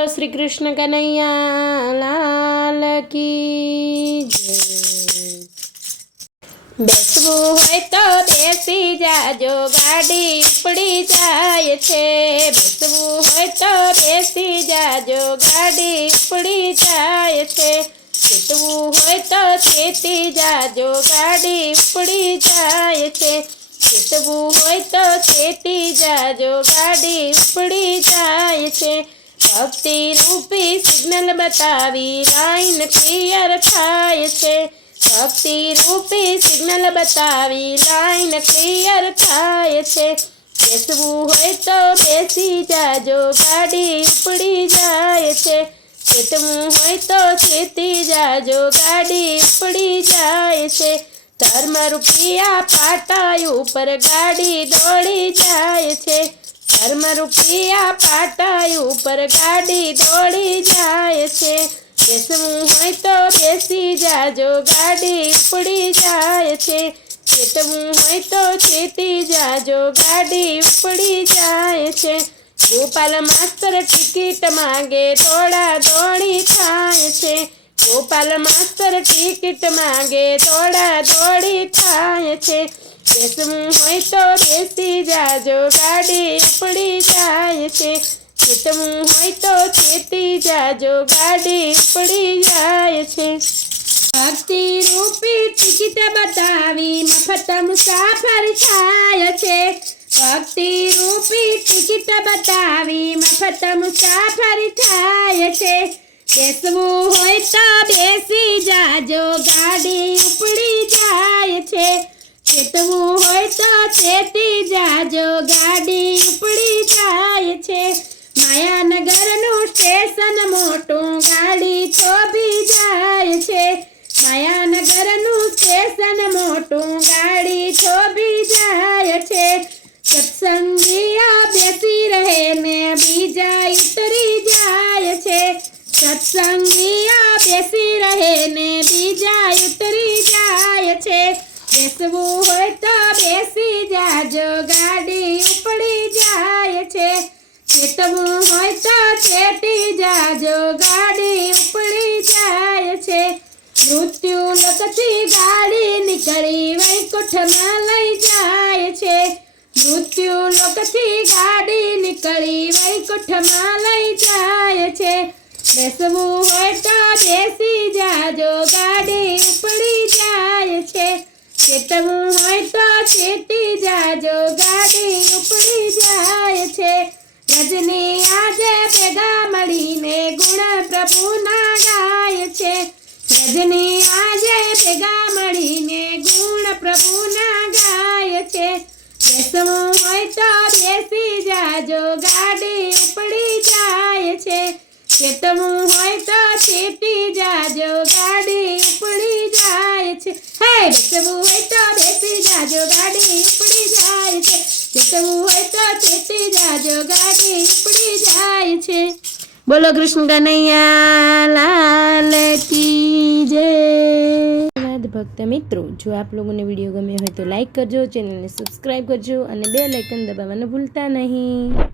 बोलो श्री कृष्ण कन्हैया लाल की जय। बेसवू होय तो बेसी जाजो गाड़ी उपड़ी जाए छे। बेसवू होय तो बेसी जाजो गाड़ी उपड़ी जाए छे। चेतवू होय तो चेती जाजो गाड़ी उपड़ी जाए छे। चेतवू होय तो चेती जाजो गाड़ी उपड़ी जाए छे। भक्ति रूपी सिग्नल बतावी लाइन क्लियर थाय छे। भक्ति रूपी सिग्नल बतावी लाइन क्लियर थाय छे। बेसवू होय तो बेसी जाजो गाड़ी उपड़ी जाए छे। चेतवू होय तो चेती जाजो गाड़ी उपड़ी जाए छे। धर्म रूपिया पाटा ऊपर गाड़ी दौड़ी जाए छे। धर्म रूपिया पाटा ऊपर गाड़ी दौड़ी जाए छे। बेसवू होय तो बेसी जाजो गाड़ी उपड़ी जाए छे। चेतवू होय तो चेती जाजो गाड़ी उपड़ी जाए छे। गोपाल मास्तर टिकट मांगे थोड़ा दौड़ी थाय छे। गोपाल मास्तर टिकट मांगे थोड़ा दौड़ी थाय छे। बेसवू होय तो बेसी जाजो गाड़ी उपड़ी जाए छे। चेतवू होय तो चेती जाजो गाड़ी उपड़ी जाए छे। भक्ति रूपी टिकट बतावी मफत मुसाफर थाय छे। भक्ति रूपी टिकट बतावी मफत मुसाफर थाय छे। बेसवू होय तो बेसी जाजो गाड़ी उपड़ी जाए छे। चेतवू होय तो चेती जाजो गाड़ी उपड़ी जाए छे। मायानगरनुं स्टेशन मोटुं गाड़ी थोभी जाए छे। मायानगरनुं स्टेशन मोटुं गाड़ी थोभी जाए छे। सत्संगीया बेसी रहे ने बीजा उतरी जाए छे। सत्संगीया बेसी रहे ने बीजा उतरी जाए छे। बेसवू होय तो बेसी जाजो गाड़ी उपड़ी जाए छे। चेतवू होय तो चेती जाजो गाड़ी उपड़ी जाए छे। मृत्यु लोकथी गाड़ी निकली वैकुंठ में लई जाए छे। मृत्यु लोकथी गाड़ी निकली वैकुंठ में लई जाए छे। बेसवू होय तो बेसी जाजो गाड़ी उपड़ी जाए छे। चेतवू होय तो चेती जाजो गाड़ी उपड़ी जाए छे। रजनी आजे भेगा मळीने गुण प्रभुना गाय छे। रजनी आजे भेगा मळीने गुण प्रभुना गाय छे। बेसवू होय तो बेसी जाजो गाड़ी उपड़ी जाए छे। चेतवू होय तो चेती जाजो गाड़ी उपड़ी जाए छे। हे बेसवू होय तो बेसी जाजो गाड़ी उपड़ी जाए छे। चेतवू होय तो चेती जाजो गाड़ी उपड़ी जाए छे। बोलो कृष्ण कन्हैया लाल की जय। भक्त मित्रों, जो आप लोगों ने वीडियो गम्यो હોય તો લાઈક કરજો, ચેનલને સબસ્ક્રાઈબ કરજો અને બેલ આઇકન દબાવવાનું ભૂલતા નહીં।